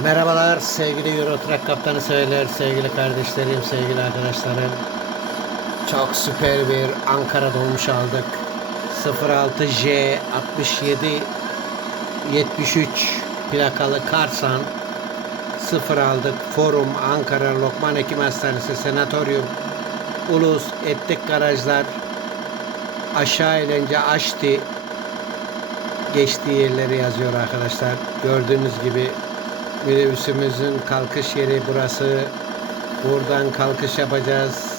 Merhabalar sevgili Eurotrack kaptanı severler, sevgili kardeşlerim, sevgili arkadaşlarım. Çok süper bir Ankara dolmuş aldık. 06J 67 73 plakalı Karsan 0 aldık. Forum Ankara Lokman Hekim Hastanesi Senatoryum Ulus Ettik Garajlar Aşağı eğlence Aşti geçtiği yerleri yazıyor arkadaşlar. Gördüğünüz gibi minibüsümüzün kalkış yeri burası. Buradan kalkış yapacağız.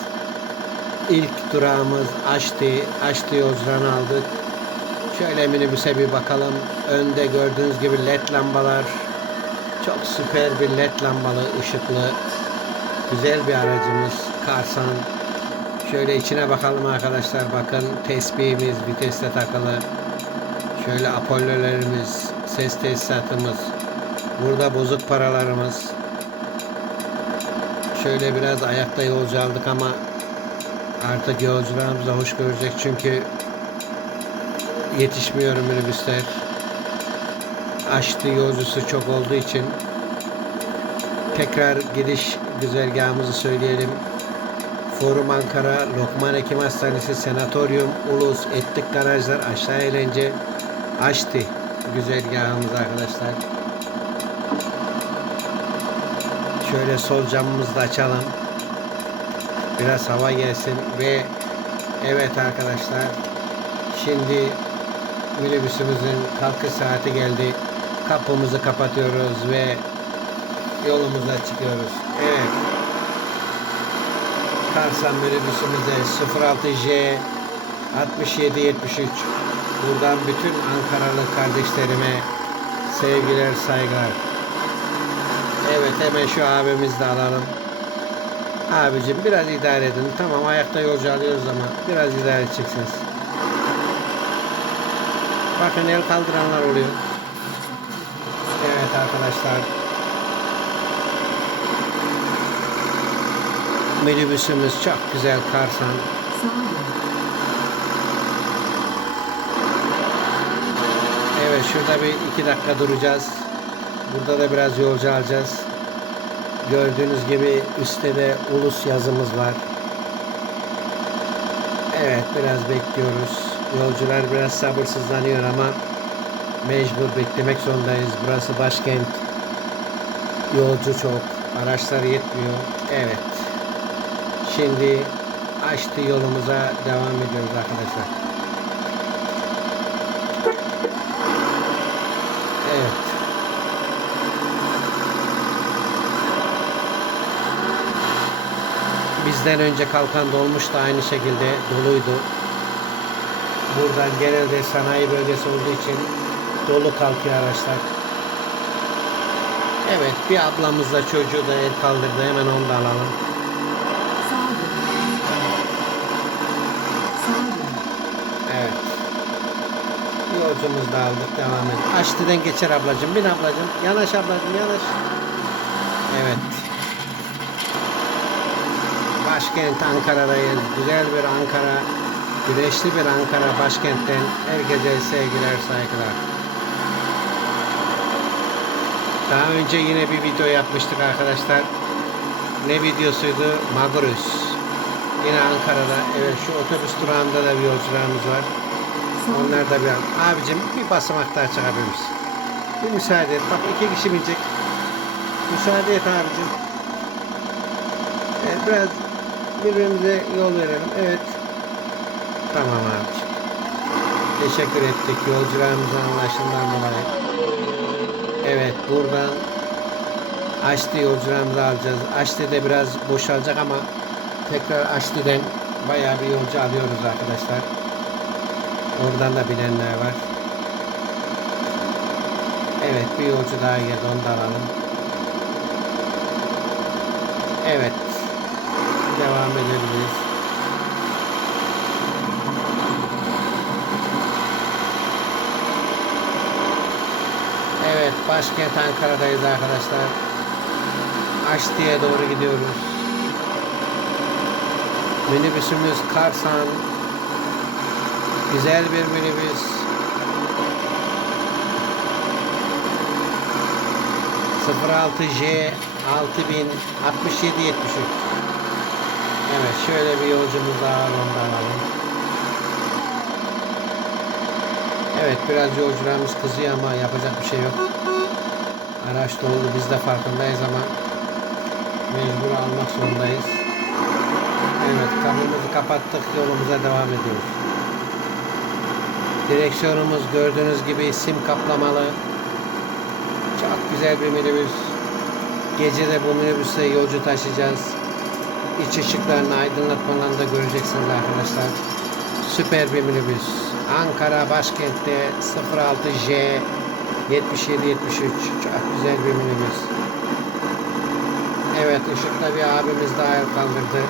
İlk durağımız Aşti. Aşti yolcularını aldık. Şöyle minibüse bir bakalım. Önde gördüğünüz gibi led lambalar. Çok süper bir led lambalı, ışıklı. Güzel bir aracımız. Karsan. Şöyle içine bakalım arkadaşlar. Bakın tesbihimiz viteste takılı. Şöyle apollolarımız, ses tesisatımız. Burada bozuk paralarımız. Şöyle biraz ayakta yolcu aldık ama artık yolcularımız da hoş görecek çünkü yetişmiyor minibüsler. Açtı yolcusu çok olduğu için tekrar gidiş güzergahımızı söyleyelim. Forum Ankara, Lokman Hekim Hastanesi, Senatoryum, Ulus, Ettik Garajlar, Aşağı Eğlence, Açtı güzergahımız arkadaşlar. Şöyle sol camımızı da açalım. Biraz hava gelsin ve evet arkadaşlar şimdi minibüsümüzün kalkış saati geldi. Kapımızı kapatıyoruz ve yolumuza çıkıyoruz. Evet. Karsan minibüsümüze 06J 6773 Buradan bütün Ankaralı kardeşlerime sevgiler, saygılar. Evet hemen şu abimizi de alalım. Abicim biraz idare edin. Tamam ayakta yolcu alıyoruz ama biraz idare edeceksiniz. Bakın el kaldıranlar oluyor. Evet arkadaşlar. Minibüsümüz çok güzel Karsan. Evet şurada bir iki dakika duracağız. Burada da biraz yolcu alacağız. Gördüğünüz gibi üstte de ulus yazımız var. Evet biraz bekliyoruz. Yolcular biraz sabırsızlanıyor ama mecbur beklemek zorundayız. Burası başkent. Yolcu çok. Araçlar yetmiyor. Evet. Şimdi açtı yolumuza devam ediyoruz arkadaşlar. Evet. Bizden önce kalkan dolmuş da aynı şekilde doluydu. Buradan genelde sanayi bölgesi olduğu için dolu kalkıyor araçlar. Evet bir ablamız da çocuğu da el kaldırdı hemen onu da alalım. Evet. Yolcumuzu da aldık devam edelim. Açtı'dan geçer ablacığım. Bin ablacığım. Yanaş ablacığım yanaş. Evet. Başkent Ankara'dayız. Güzel bir Ankara. Güneşli bir Ankara başkentten herkese sevgiler saygılar. Daha önce yine bir video yapmıştık arkadaşlar. Ne videosuydu? Magurus. Yine Ankara'da. Evet şu otobüs durağında da bir yolcularımız var. Onlar da bir an. Abicim bir basamak daha çıkabilir? Bir müsaade et. Bak iki kişi binecek. Müsaade et abicim. Biraz birbirimize yol verelim. Evet. Tamam abicim. Teşekkür ettik yolcularımızın anlaşından dolayı. Evet buradan Açtı yolcularımızı alacağız. Açtı'da biraz boşalacak ama tekrar Açtı'dan bayağı bir yolcu alıyoruz arkadaşlar. Oradan da bilenler var. Evet bir yolcu daha geldi onu da alalım. Evet. Devam edebiliriz. Evet başkent Ankara'dayız arkadaşlar. Açtı'ya doğru gidiyoruz. Minibüsümüz Karsan. Güzel bir minibüs. 06J 6000 67 73. Evet şöyle bir yolcumuz daha da alalım. Evet biraz yolcularımız kızıyor ama yapacak bir şey yok. Araç doldu biz de farkındayız ama mecbur almak zorundayız. Evet kapımızı kapattık yolumuza devam ediyoruz. Direksiyonumuz gördüğünüz gibi sim kaplamalı. Çok güzel bir minibüs. Gece de bu minibüste yolcu taşıyacağız. İç ışıklarını aydınlatmalarını da göreceksiniz arkadaşlar. Süper bir minibüs. Ankara başkentte 06J 7773. Çok güzel bir minibüs. Evet ışıkta bir abimiz daha el kaldırdı.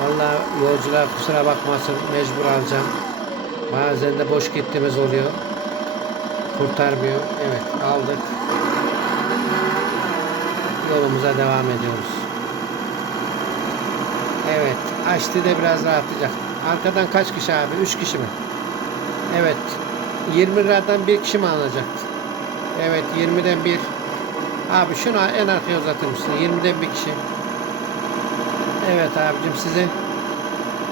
Vallahi yolcular kusura bakmasın mecbur alacağım. Bazen de boş gittiğimiz oluyor. Kurtarmıyor. Evet aldık. Yolumuza devam ediyoruz. Açtı da biraz rahatlayacak. Arkadan kaç kişi abi? 3 kişi mi? Evet. 20 liradan bir kişi mi alınacaktı? Evet 20'den bir. Abi şunu en arkaya uzatır mısın? 20'den bir kişi. Evet abicim size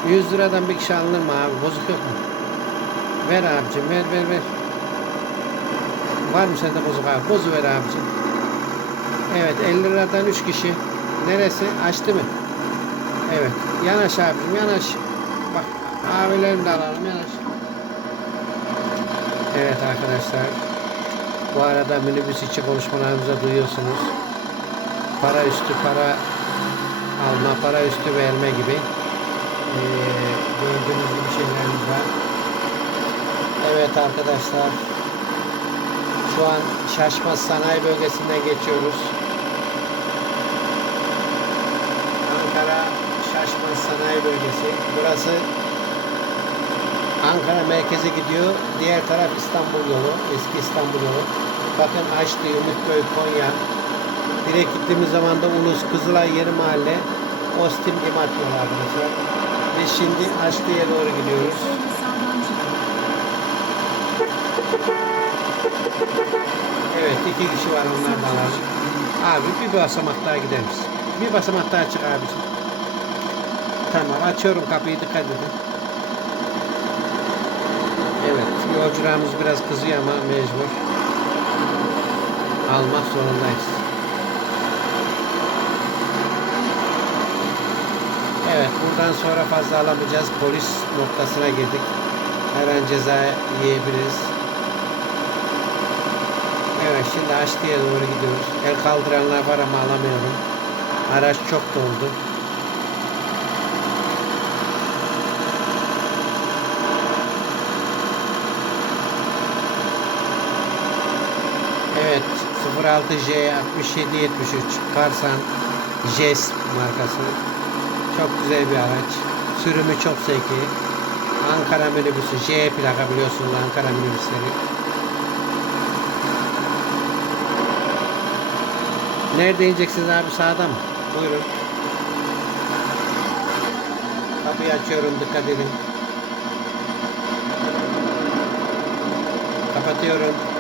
100 liradan bir kişi alınır mı abi? Bozuk yok mu? Ver abicim ver ver ver. Var mı sende bozuk abi? Bozu ver abicim. Evet 50 liradan 3 kişi. Neresi? Açtı mı? Evet. Yanaş abicim yanaş. Bak abilerim de alalım yanaş. Evet arkadaşlar. Bu arada minibüs içi konuşmalarımızı duyuyorsunuz. Para üstü para alma, para üstü verme gibi ee, gördüğünüz gibi şeylerimiz var. Evet arkadaşlar. Şu an Şaşmaz Sanayi Bölgesi'nden geçiyoruz. Şaşmaz Sanayi Bölgesi. Burası Ankara merkeze gidiyor. Diğer taraf İstanbul yolu. Eski İstanbul yolu. Bakın Açlı, Ümitköy, Konya. Direkt gittiğimiz zaman da Ulus, Kızılay Yeni Mahalle, Ostim Gimat yolu arkadaşlar. Biz şimdi Açlı'ya doğru gidiyoruz. Evet iki kişi var onlar da alalım. Abi bir basamak daha gider misin? Bir basamak daha çık abicim. Tamam açıyorum kapıyı dikkat edin. Evet yolcularımız biraz kızıyor ama mecbur. Almak zorundayız. Evet buradan sonra fazla alamayacağız. Polis noktasına girdik. Her an ceza yiyebiliriz. Evet şimdi Açlı'ya doğru gidiyoruz. El kaldıranlar var ama alamıyorum. Araç çok doldu. Evet 06J 6773 Karsan Jest markası. Çok güzel bir araç. Sürümü çok zevkli. Ankara minibüsü J plaka biliyorsunuz Ankara minibüsleri. Nerede ineceksiniz abi sağda mı? Buyurun. Kapıyı açıyorum dikkat edin. Kapatıyorum.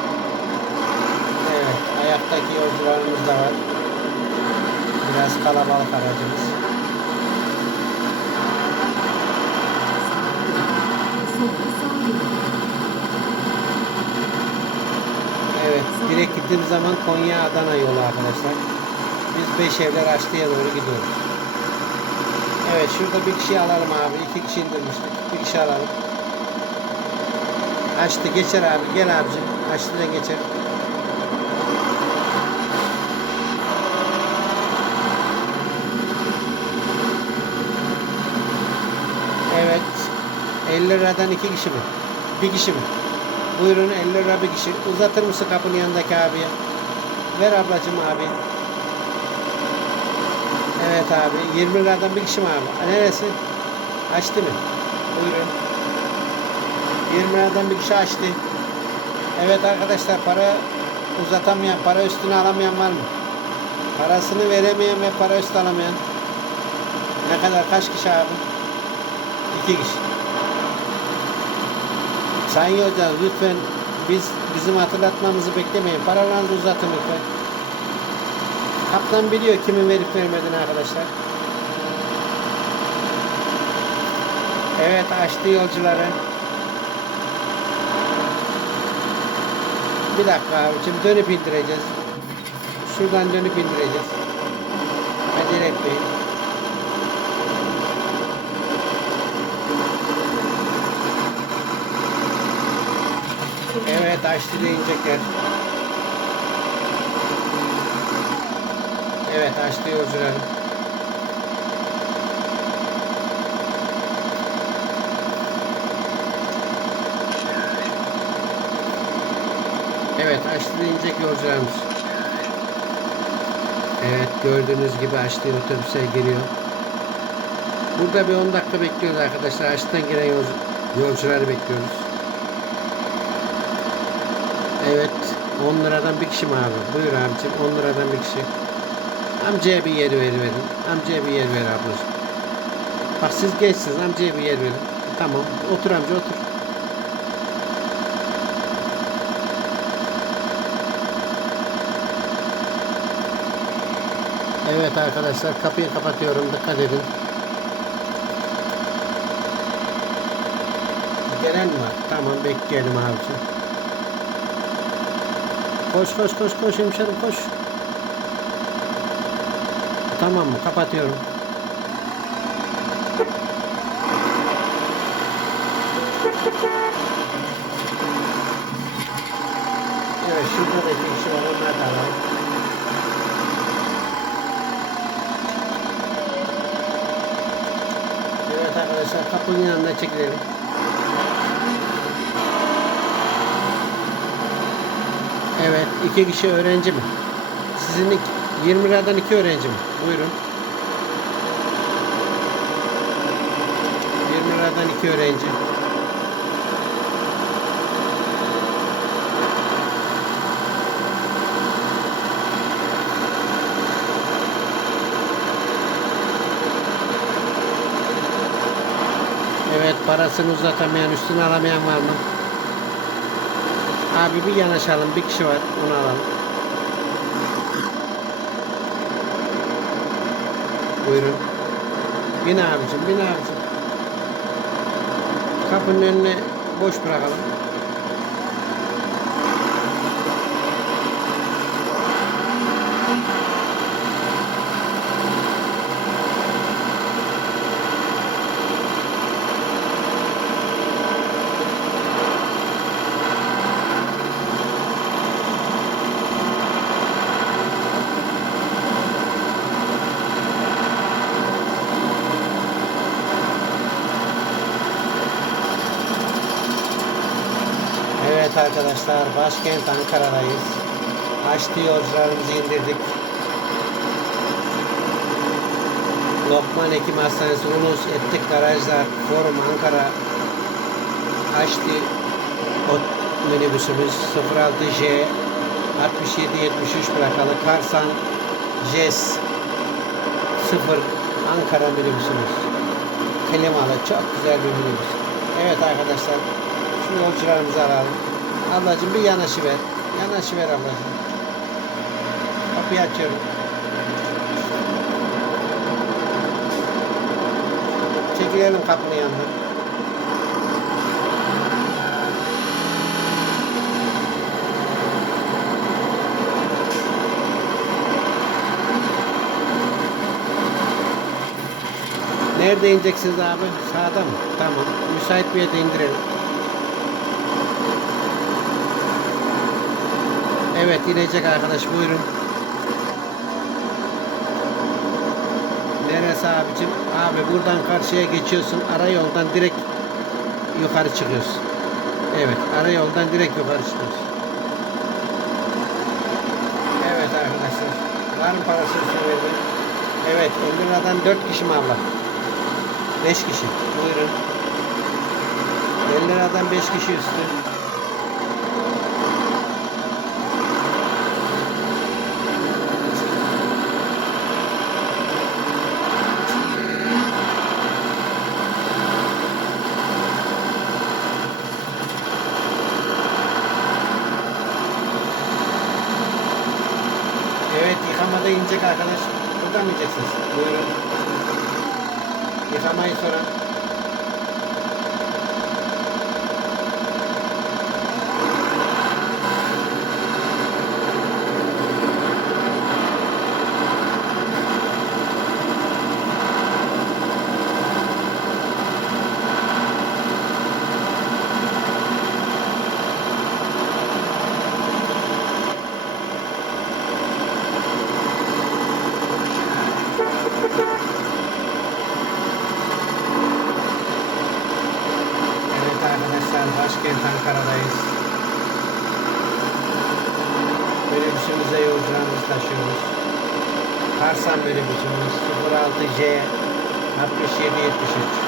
Evet ayaktaki yolcularımız da var. Biraz kalabalık aracımız. Evet direkt gittiğimiz zaman Konya Adana yolu arkadaşlar. Biz Beşevler Açlı'ya doğru gidiyoruz. Evet şurada bir kişi alalım abi. iki kişi indirmiştik. Bir kişi alalım. Açtı geçer abi. Gel abicim. Açtı'dan geçer. Evet. 50 liradan iki kişi mi? Bir kişi mi? Buyurun 50 lira bir kişi. Uzatır mısın kapının yanındaki abiye? Ver ablacığım abi. Evet abi. 20 liradan bir kişi mi abi? Neresi? Açtı mı? Buyurun. 20 liradan bir kişi açtı. Evet arkadaşlar para uzatamayan, para üstüne alamayan var mı? Parasını veremeyen ve para üstü alamayan. Ne kadar? Kaç kişi abi? İki kişi. Sayın Hoca lütfen biz bizim hatırlatmamızı beklemeyin. Paralarınızı uzatın lütfen. Kaptan biliyor kimin verip vermediğini arkadaşlar. Evet açtı yolcuları. Bir dakika abicim dönüp indireceğiz. Şuradan dönüp indireceğiz. Acele etmeyin. Evet açtı deyinecekler. Evet açtı yolcuları. Evet açtı deyinecek yolcularımız. Evet gördüğünüz gibi açtı otobüse giriyor. Burada bir 10 dakika bekliyoruz arkadaşlar. Açtıdan giren yolcu, yolcuları bekliyoruz. Evet 10 liradan bir kişi mi abi? Buyur abicim 10 liradan bir kişi. Amcaya bir yer ver verin. Amcaya bir yer ver ablacığım. Bak siz gençsiniz amcaya bir yer verin. Tamam otur amca otur. Evet arkadaşlar kapıyı kapatıyorum dikkat edin. Gelen var? Tamam bekleyelim abicim. Koş koş koş koş hemşerim koş. Tamam mı? Kapatıyorum. Evet şurada da iki kişi var onlar da alalım. Evet arkadaşlar kapının yanına çekilelim. Evet iki kişi öğrenci mi? Sizin iki- 20 liradan iki öğrenci mi? Buyurun. 20 liradan iki öğrenci. Evet parasını uzatamayan üstüne alamayan var mı? Abi bir yanaşalım bir kişi var onu alalım. Buyurun. Bin abicim bin abicim. Kapının önüne boş bırakalım. Evet arkadaşlar başkent Ankara'dayız. Açtı yolcularımızı indirdik. Lokman Hekim Hastanesi Ulus Ettik Garajlar Forum Ankara açtı o minibüsümüz 06J 6773 plakalı Karsan JES 0 Ankara minibüsümüz. Klimalı çok güzel bir minibüs. Evet arkadaşlar şu yolcularımızı alalım. Ablacığım bir yanaşıver. Yanaşıver ablacığım. Kapıyı açıyorum. Çekilelim kapının yanına. Nerede ineceksiniz abi? Sağda mı? Tamam. Müsait bir yerde indirelim. Evet inecek arkadaş buyurun. Neresi abicim? Abi buradan karşıya geçiyorsun. Ara yoldan direkt yukarı çıkıyorsun. Evet ara yoldan direkt yukarı çıkıyorsun. Evet arkadaşlar. Var mı parası üstü verdi? Evet 50 liradan 4 kişi mi abla? 5 kişi. Buyurun. 50 liradan 5 kişi üstü. Evet Evet inecek arkadaş. İneceksiniz? Buyurun. Yıkamayı sonra. Evet arkadaşlar başkent Ankara'dayız. Minibüsümüze yolcularımızı taşıyoruz. Karsan minibüsümüz 06C 6773.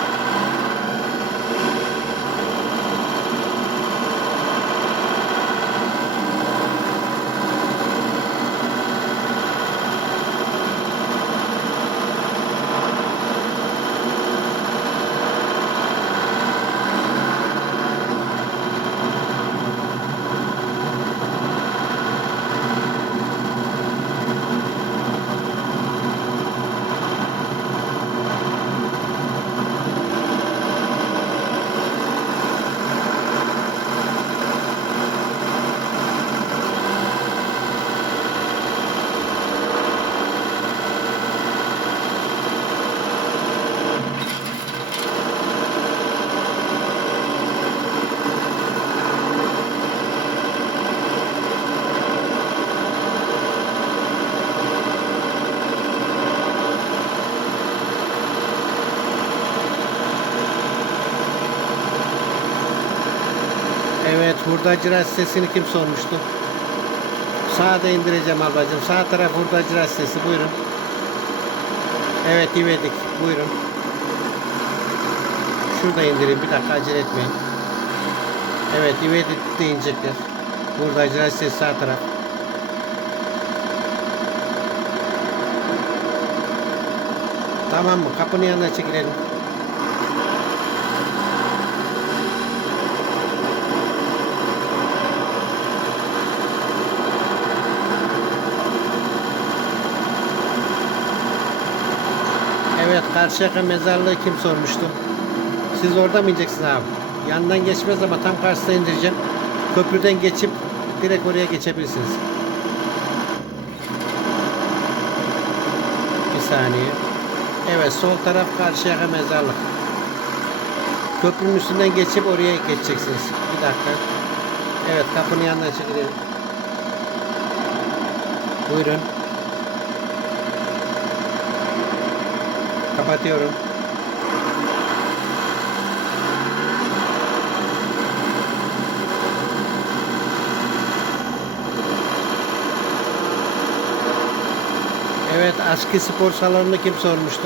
Evet hurdacı rasyesini kim sormuştu? Sağda indireceğim ablacığım. Sağ taraf hurdacı rasyesi buyurun. Evet İvedik buyurun. Şurada indireyim bir dakika acele etmeyin. Evet İvedik'te inecekler. Hurdacı rasyesi sağ taraf. Tamam mı? Kapının yanına çekilelim. Evet Karşıyaka mezarlığı kim sormuştu? Siz orada mı ineceksiniz abi? Yandan geçmez ama tam karşısına indireceğim. Köprüden geçip direkt oraya geçebilirsiniz. Bir saniye. Evet sol taraf Karşıyaka mezarlık. Köprünün üstünden geçip oraya geçeceksiniz. Bir dakika. Evet kapının yanına çekilelim. Buyurun. Kapatıyorum. Evet Aski Spor Salonu'nu kim sormuştu?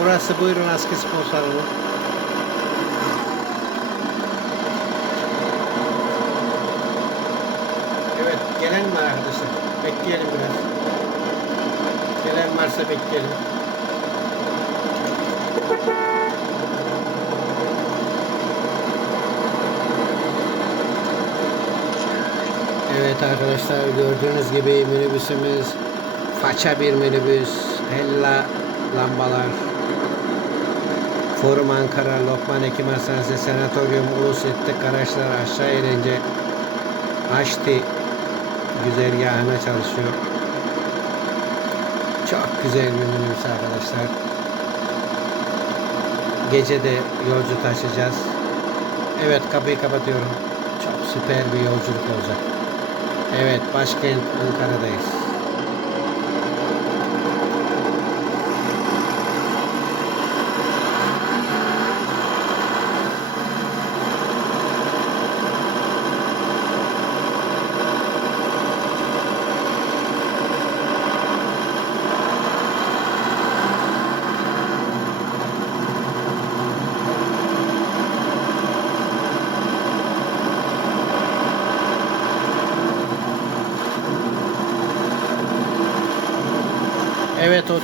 Burası buyurun Aski Spor Salonu. Evet gelen mi arkadaşlar? Bekleyelim biraz. Gelen varsa bekleyelim. Evet arkadaşlar gördüğünüz gibi minibüsümüz faça bir minibüs. Hella lambalar. Forum Ankara, Lokman Hekim Hastanesi, Senatoryum, Ulusettik araçlar aşağı inince Haçti güzergahına çalışıyor. Çok güzel bir minibüs arkadaşlar. Gece de yolcu taşıyacağız. Evet kapıyı kapatıyorum. Çok süper bir yolculuk olacak. Evet başkent Ankara'dayız.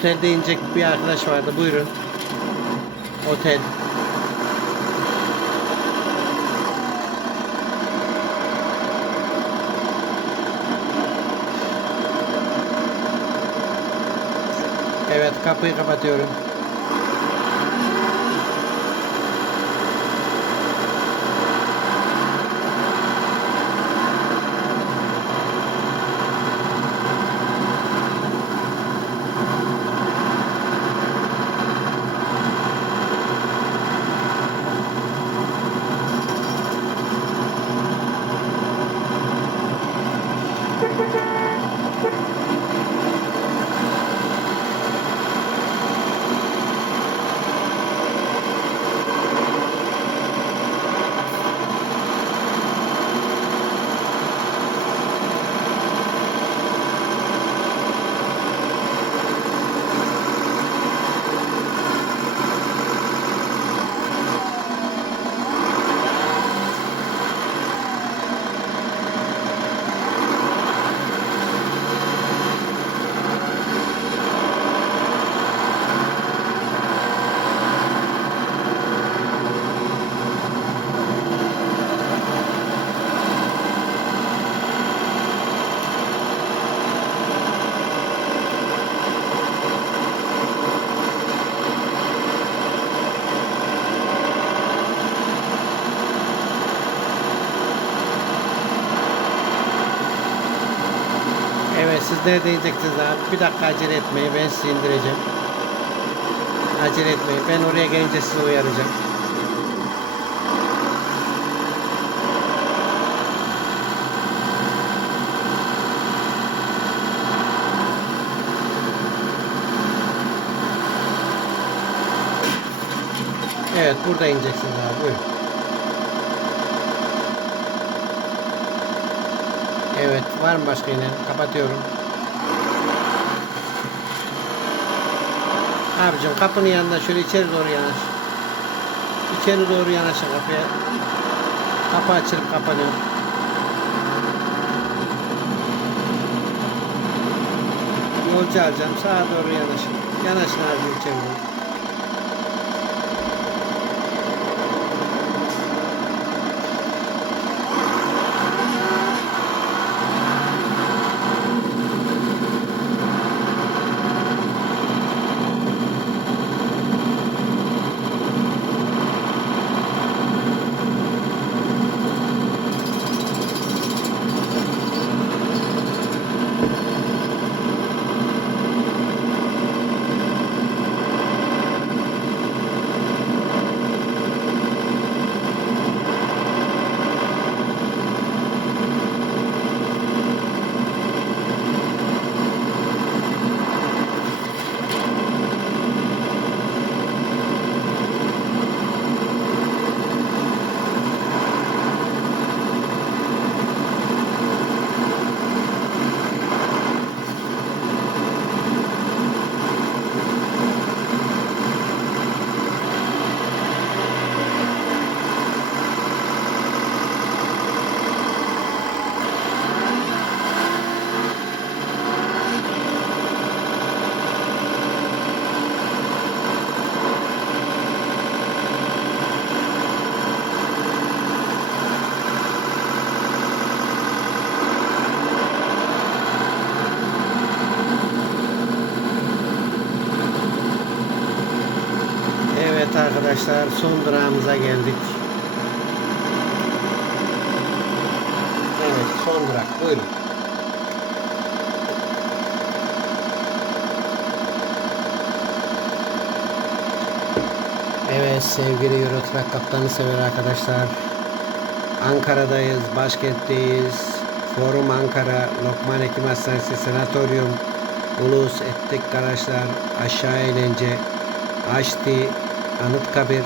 Otelde inecek bir arkadaş vardı. Buyurun. Otel. Evet kapıyı kapatıyorum. Evet siz nerede ineceksiniz abi? Bir dakika acele etmeyin. Ben sizi indireceğim. Acele etmeyin. Ben oraya gelince sizi uyaracağım. Evet burada ineceksiniz abi. Buyurun. Evet var mı başka inen? Kapatıyorum. Abicim kapının yanına şöyle içeri doğru yanaş. İçeri doğru yanaşın kapıya. Kapı açılıp kapanıyor. Yolcu alacağım. Sağa doğru yanaşın. Yanaşın abi içeri doğru. Evet arkadaşlar son durağımıza geldik. Evet son durak buyurun. Evet sevgili Eurotrack kaptanı sever arkadaşlar. Ankara'dayız, başkentteyiz. Forum Ankara, Lokman Hekim Hastanesi, Senatoryum, Ulus, Ettik Garajlar, Aşağı Eğlence, Açti, Anıtkabir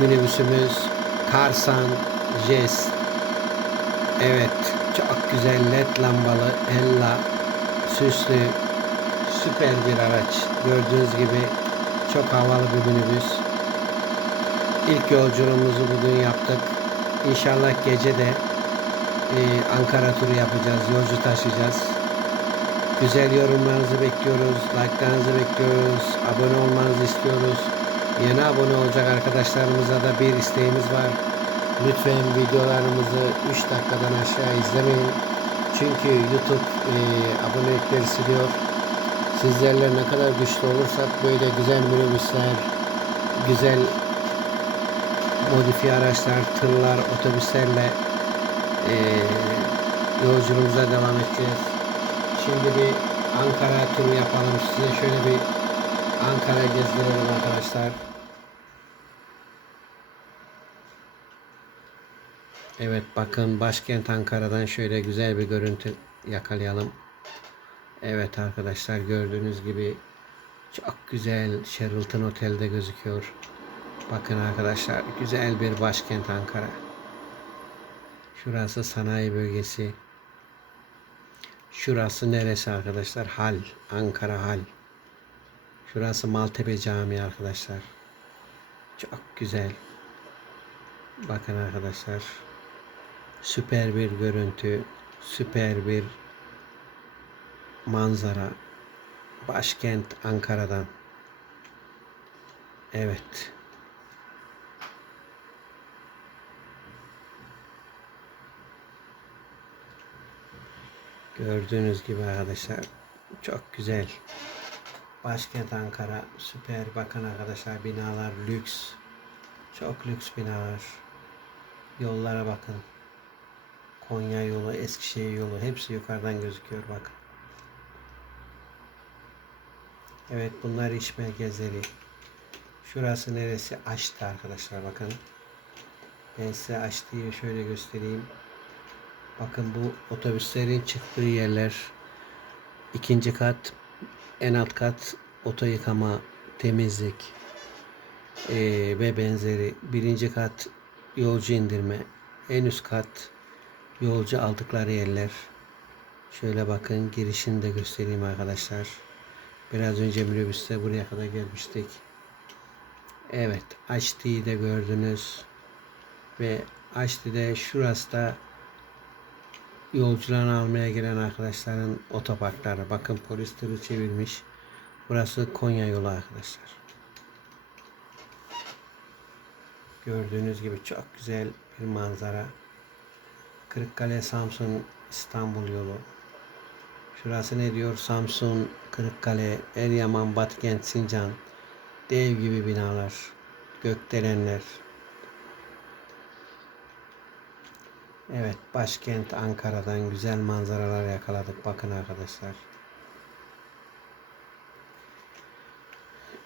minibüsümüz, Karsan, Jes. Evet, çok güzel led lambalı, ella, süslü, süper bir araç. Gördüğünüz gibi çok havalı bir minibüs. İlk yolculuğumuzu bugün yaptık. İnşallah gece de e, Ankara turu yapacağız, yolcu taşıyacağız. Güzel yorumlarınızı bekliyoruz, like'larınızı bekliyoruz, abone olmanızı istiyoruz. Yeni abone olacak arkadaşlarımıza da bir isteğimiz var. Lütfen videolarımızı 3 dakikadan aşağı izlemeyin. Çünkü YouTube e, abonelikleri siliyor. Sizlerle ne kadar güçlü olursak böyle güzel minibüsler, güzel modifiye araçlar, tırlar, otobüslerle eee yolculuğumuza devam edeceğiz. Şimdi bir Ankara turu yapalım. Size şöyle bir Ankara gezdirelim arkadaşlar. Evet bakın başkent Ankara'dan şöyle güzel bir görüntü yakalayalım. Evet arkadaşlar gördüğünüz gibi çok güzel Sheraton Otel'de gözüküyor. Bakın arkadaşlar güzel bir başkent Ankara. Şurası sanayi bölgesi. Şurası neresi arkadaşlar? Hal. Ankara Hal. Şurası Maltepe Camii arkadaşlar. Çok güzel. Bakın arkadaşlar. Süper bir görüntü. Süper bir manzara. Başkent Ankara'dan. Evet. Gördüğünüz gibi arkadaşlar çok güzel. Başkent Ankara süper. Bakın arkadaşlar binalar lüks. Çok lüks binalar. Yollara bakın. Konya yolu, Eskişehir yolu hepsi yukarıdan gözüküyor bakın. Evet bunlar iş merkezleri. Şurası neresi? Açtı arkadaşlar bakın. Ben size Açtı'yı şöyle göstereyim. Bakın bu otobüslerin çıktığı yerler. ikinci kat, en alt kat oto yıkama, temizlik eee, ve benzeri. Birinci kat yolcu indirme. En üst kat yolcu aldıkları yerler. Şöyle bakın girişini de göstereyim arkadaşlar. Biraz önce minibüste buraya kadar gelmiştik. Evet Açtı'yı da gördünüz. Ve Açtı'da şurası da yolcularını almaya gelen arkadaşların otoparkları. Bakın polis tırı çevirmiş. Burası Konya yolu arkadaşlar. Gördüğünüz gibi çok güzel bir manzara. Kırıkkale Samsun İstanbul yolu. Şurası ne diyor? Samsun, Kırıkkale, Eryaman, Batıkent, Sincan. Dev gibi binalar. Gökdelenler. Evet, başkent Ankara'dan güzel manzaralar yakaladık. Bakın arkadaşlar.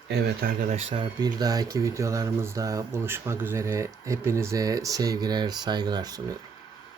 Evet arkadaşlar, bir dahaki videolarımızda buluşmak üzere. Hepinize sevgiler, saygılar sunuyorum.